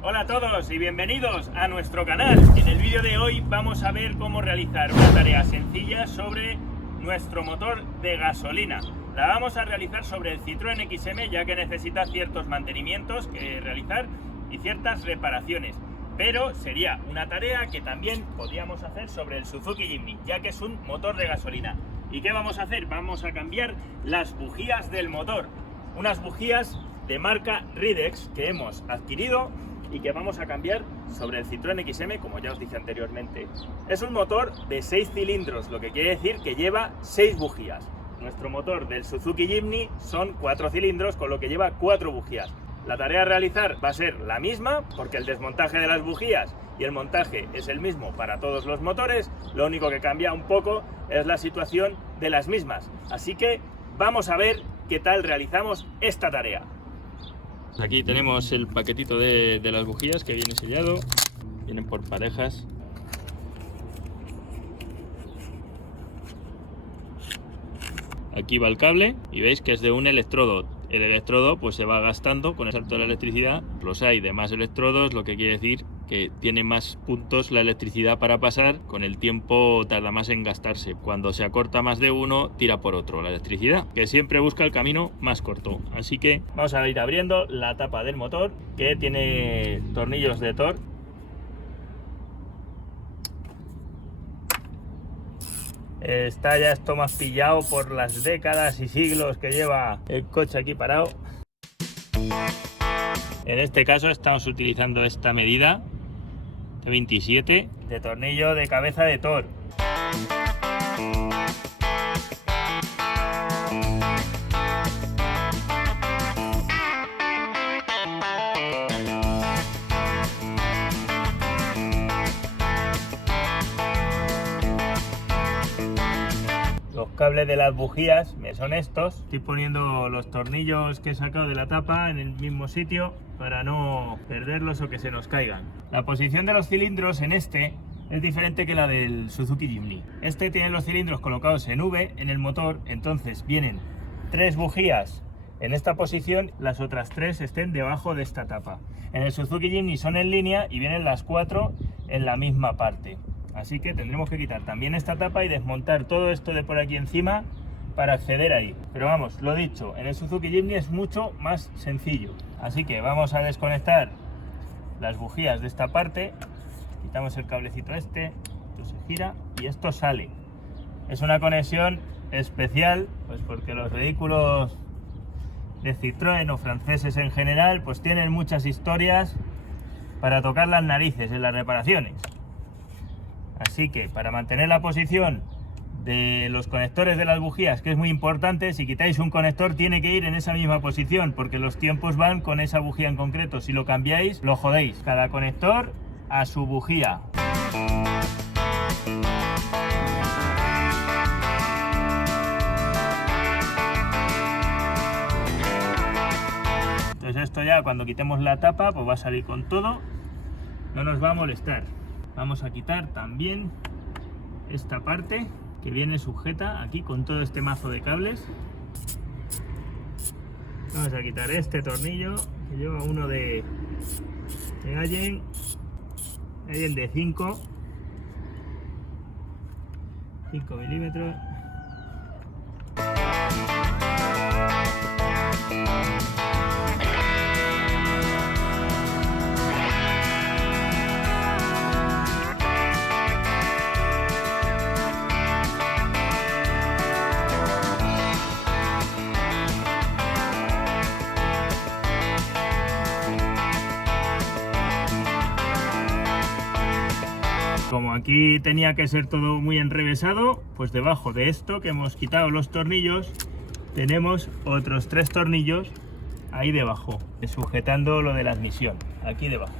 Hola a todos y bienvenidos a nuestro canal. En el vídeo de hoy vamos a ver cómo realizar una tarea sencilla sobre nuestro motor de gasolina. La vamos a realizar sobre el Citroën XM, ya que necesita ciertos mantenimientos que realizar y ciertas reparaciones. Pero sería una tarea que también podríamos hacer sobre el Suzuki Jimny, ya que es un motor de gasolina. ¿Y qué vamos a hacer? Vamos a cambiar las bujías del motor. Unas bujías de marca Ridex que hemos adquirido y que vamos a cambiar sobre el Citroën XM, como ya os dije anteriormente. Es un motor de 6 cilindros, lo que quiere decir que lleva 6 bujías. Nuestro motor del Suzuki Jimny son 4 cilindros, con lo que lleva 4 bujías. La tarea a realizar va a ser la misma, porque el desmontaje de las bujías y el montaje es el mismo para todos los motores. Lo único que cambia un poco es la situación de las mismas. Así que vamos a ver qué tal realizamos esta tarea. Aquí tenemos el paquetito de las bujías que viene sellado, vienen por parejas. Aquí va el cable y veis que es de un electrodo. El electrodo pues se va gastando con el salto de la electricidad. Los hay de más electrodos, lo que quiere decir que tiene más puntos la electricidad para pasar. Con el tiempo tarda más en gastarse. Cuando se acorta más de uno, tira por otro la electricidad, que siempre busca el camino más corto. Así que vamos a ir abriendo la tapa del motor, que tiene tornillos de Thor. Está ya esto más pillado por las décadas y siglos que lleva el coche aquí parado. En este caso estamos utilizando esta medida de 27 de tornillo de cabeza de Thor. Los cables de las bujías son estos. Estoy poniendo los tornillos que he sacado de la tapa en el mismo sitio para no perderlos o que se nos caigan. La posición de los cilindros en este es diferente que la del Suzuki Jimny. Este tiene los cilindros colocados en V en el motor, entonces vienen 3 bujías en esta posición, las otras 3 estén debajo de esta tapa. En el Suzuki Jimny son en línea y vienen las 4 en la misma parte. Así que tendremos que quitar también esta tapa y desmontar todo esto de por aquí encima para acceder ahí. Pero vamos, lo dicho, en el Suzuki Jimny es mucho más sencillo. Así que vamos a desconectar las bujías de esta parte. Quitamos el cablecito este, esto se gira y esto sale. Es una conexión especial, pues porque los vehículos de Citroën o franceses en general pues tienen muchas historias para tocar las narices en las reparaciones. Así que para mantener la posición de los conectores de las bujías, que es muy importante, si quitáis un conector tiene que ir en esa misma posición, porque los tiempos van con esa bujía en concreto. Si lo cambiáis, lo jodéis. Cada conector a su bujía. Entonces esto ya cuando quitemos la tapa pues va a salir con todo, no nos va a molestar. Vamos a quitar también esta parte que viene sujeta aquí con todo este mazo de cables. Vamos a quitar este tornillo que lleva uno de Allen de 5 milímetros. Como aquí tenía que ser todo muy enrevesado, pues debajo de esto que hemos quitado los tornillos, tenemos otros 3 tornillos ahí debajo, sujetando lo de la admisión, aquí debajo.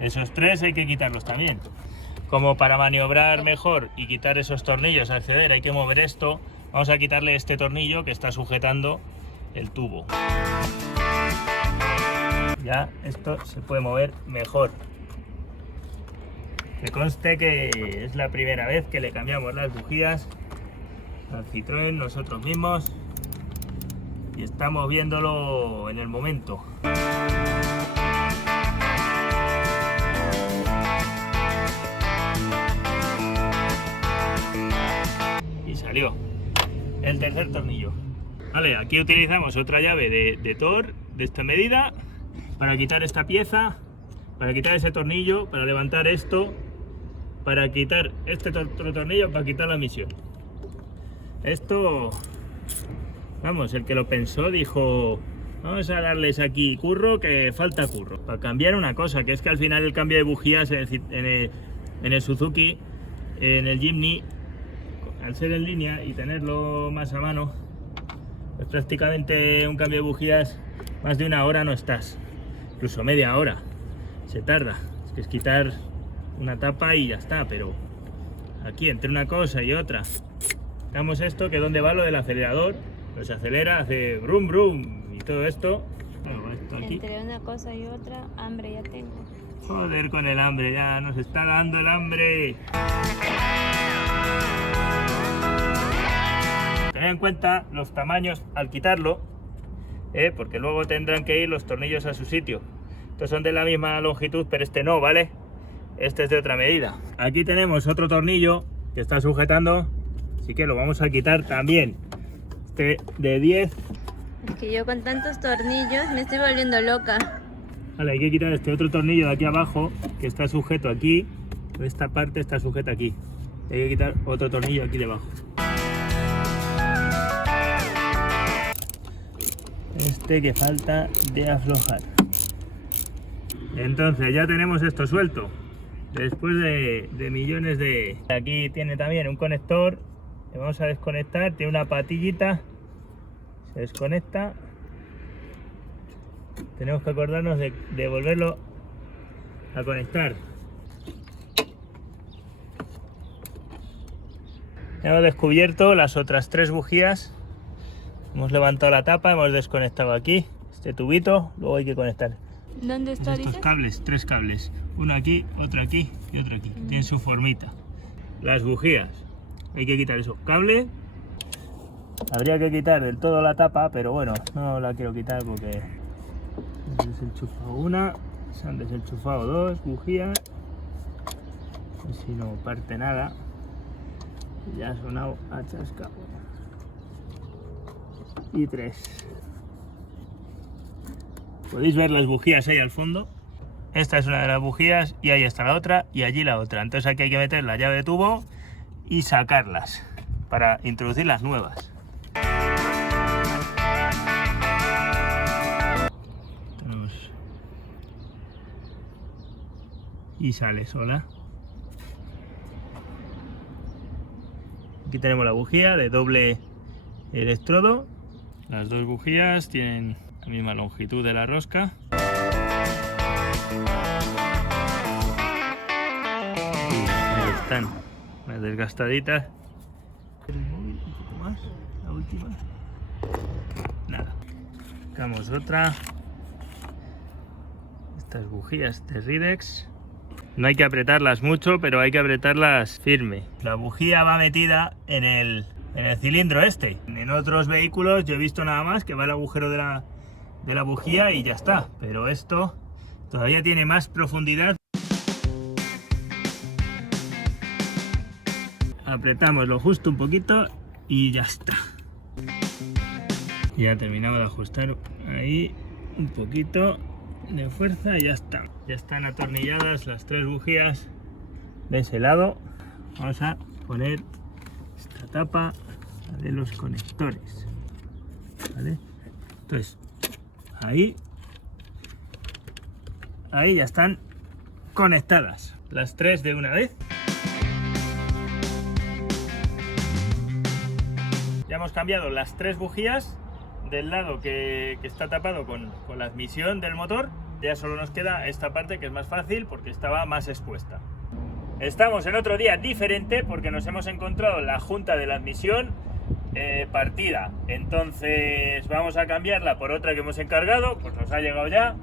Esos 3 hay que quitarlos también. Como para maniobrar mejor y quitar esos tornillos, acceder, hay que mover esto. Vamos a quitarle este tornillo que está sujetando el tubo. Ya esto se puede mover mejor. Que conste que es la primera vez que le cambiamos las bujías al Citroën nosotros mismos y estamos viéndolo en el momento. Y salió el tercer tornillo. Vale, aquí utilizamos otra llave de Thor de esta medida para quitar esta pieza, para quitar ese tornillo, para levantar esto, para quitar este otro tornillo, para quitar la misión. Esto, vamos, el que lo pensó dijo, vamos a darles aquí curro, que falta curro, para cambiar una cosa, que es que al final el cambio de bujías en el Suzuki, en el Jimny, al ser en línea y tenerlo más a mano, es prácticamente un cambio de bujías, más de una hora no estás, incluso media hora, se tarda, es que es quitar una tapa y ya está, pero aquí entre una cosa y otra, damos esto, que donde va lo del acelerador, pues se acelera, hace brum brum y todo esto. Bueno, esto aquí. Entre una cosa y otra, hambre ya tengo. Joder con el hambre, ya nos está dando el hambre. Tened en cuenta los tamaños al quitarlo, porque luego tendrán que ir los tornillos a su sitio. Estos son de la misma longitud, pero este no, ¿vale? Este es de otra medida. Aquí tenemos otro tornillo que está sujetando, así que lo vamos a quitar también. Este de 10. Es que yo con tantos tornillos me estoy volviendo loca. Vale, hay que quitar este otro tornillo de aquí abajo que está sujeto aquí. Esta parte está sujeta aquí. Hay que quitar otro tornillo aquí debajo. Este que falta de aflojar. Entonces ya tenemos esto suelto. Después de millones de... Aquí tiene también un conector. Le vamos a desconectar. Tiene una patillita. Se desconecta. Tenemos que acordarnos de volverlo a conectar. Hemos descubierto las otras 3 bujías. Hemos levantado la tapa, hemos desconectado aquí este tubito. Luego hay que conectar ¿Dónde está? estos cables, 3 cables. Uno aquí, otro aquí y otro aquí. Tienen su formita. Las bujías. Hay que quitar esos cables. Habría que quitar del todo la tapa, pero bueno, no la quiero quitar porque se han desenchufado una, se han desenchufado 2 bujías. Si no parte nada. Ya ha sonado a chascado. Y 3. Podéis ver las bujías ahí al fondo. Esta es una de las bujías y ahí está la otra y allí la otra. Entonces aquí hay que meter la llave de tubo y sacarlas para introducir las nuevas. Y sale sola. Aquí tenemos la bujía de doble electrodo. Las 2 bujías tienen la misma longitud de la rosca. Ahí están, las desgastaditas. Un poco más, la última. Nada. Sacamos otra. Estas bujías de Ridex. No hay que apretarlas mucho, pero hay que apretarlas firme. La bujía va metida en el cilindro este. En otros vehículos yo he visto nada más que va el agujero de la bujía y ya está. Pero esto todavía tiene más profundidad. Apretamos lo justo un poquito y ya está. Ya terminamos de ajustar ahí un poquito de fuerza y ya está. Ya están atornilladas las 3 bujías de ese lado. Vamos a poner esta tapa de los conectores, ¿vale? Entonces ahí ya están conectadas las 3 de una vez. Ya hemos cambiado las 3 bujías del lado que está tapado con la admisión del motor. Ya solo nos queda esta parte, que es más fácil porque estaba más expuesta. Estamos en otro día diferente porque nos hemos encontrado la junta de la admisión partida. Entonces vamos a cambiarla por otra que hemos encargado. Pues nos ha llegado ya.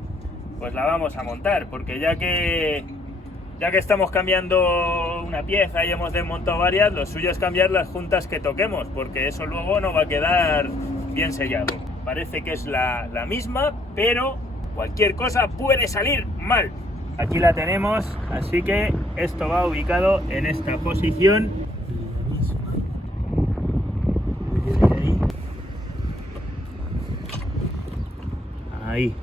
Pues la vamos a montar, porque ya que estamos cambiando una pieza y hemos desmontado varias, lo suyo es cambiar las juntas que toquemos, porque eso luego no va a quedar bien sellado. parece que es la misma, pero cualquier cosa puede salir mal. Aquí la tenemos, así que esto va ubicado en esta posición. Ahí.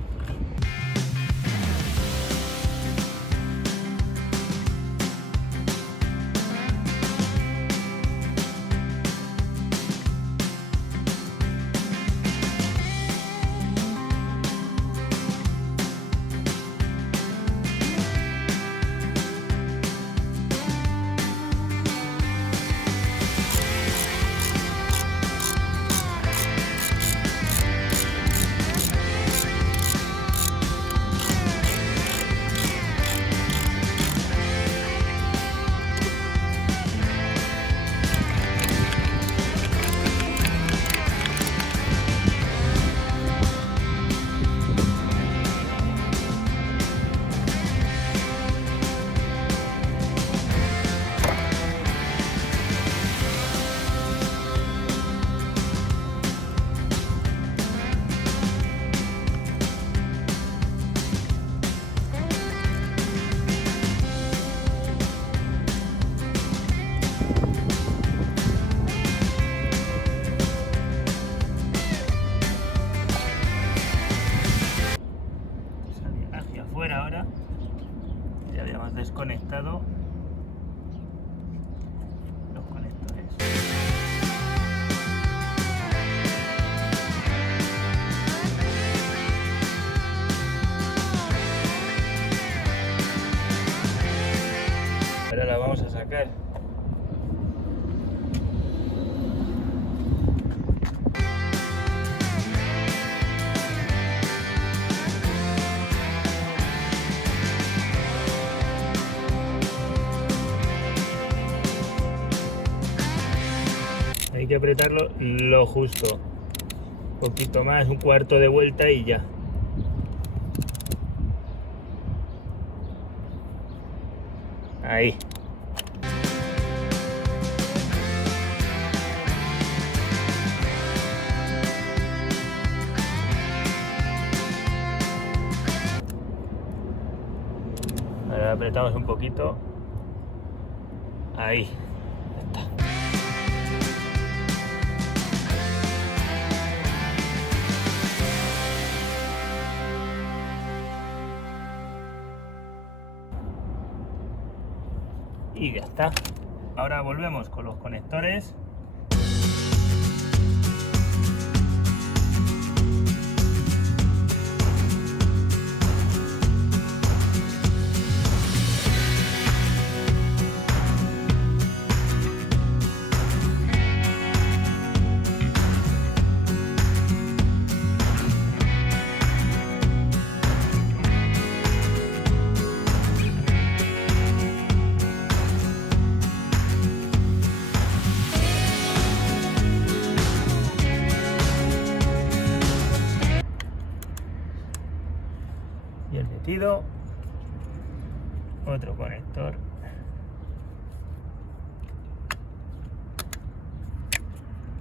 Ahora ya habíamos desconectado los conectores. Ahora la vamos a sacar. Hay que apretarlo lo justo, un poquito más, un cuarto de vuelta y ya. Ahí. Ahora apretamos un poquito. Ahí. Ya está. Y ya está. Ahora volvemos con los conectores. Bien metido. Otro conector.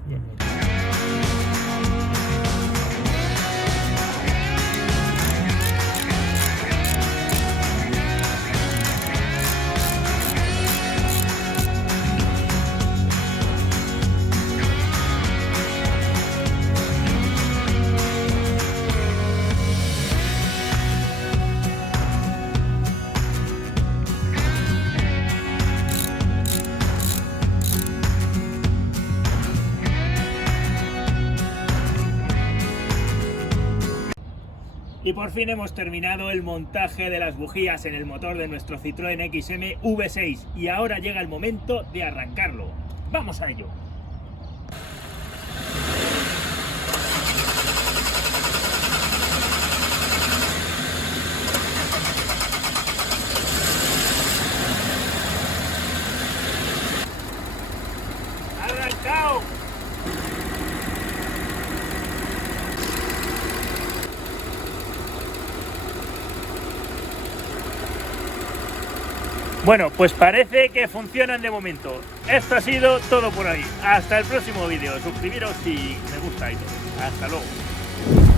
Bien metido. Y por fin hemos terminado el montaje de las bujías en el motor de nuestro Citroën XM V6 y ahora llega el momento de arrancarlo. ¡Vamos a ello! ¡Arrancado! Bueno, pues parece que funcionan de momento. Esto ha sido todo por hoy. Hasta el próximo vídeo. Suscribiros si me gusta y todo. Hasta luego. Adiós.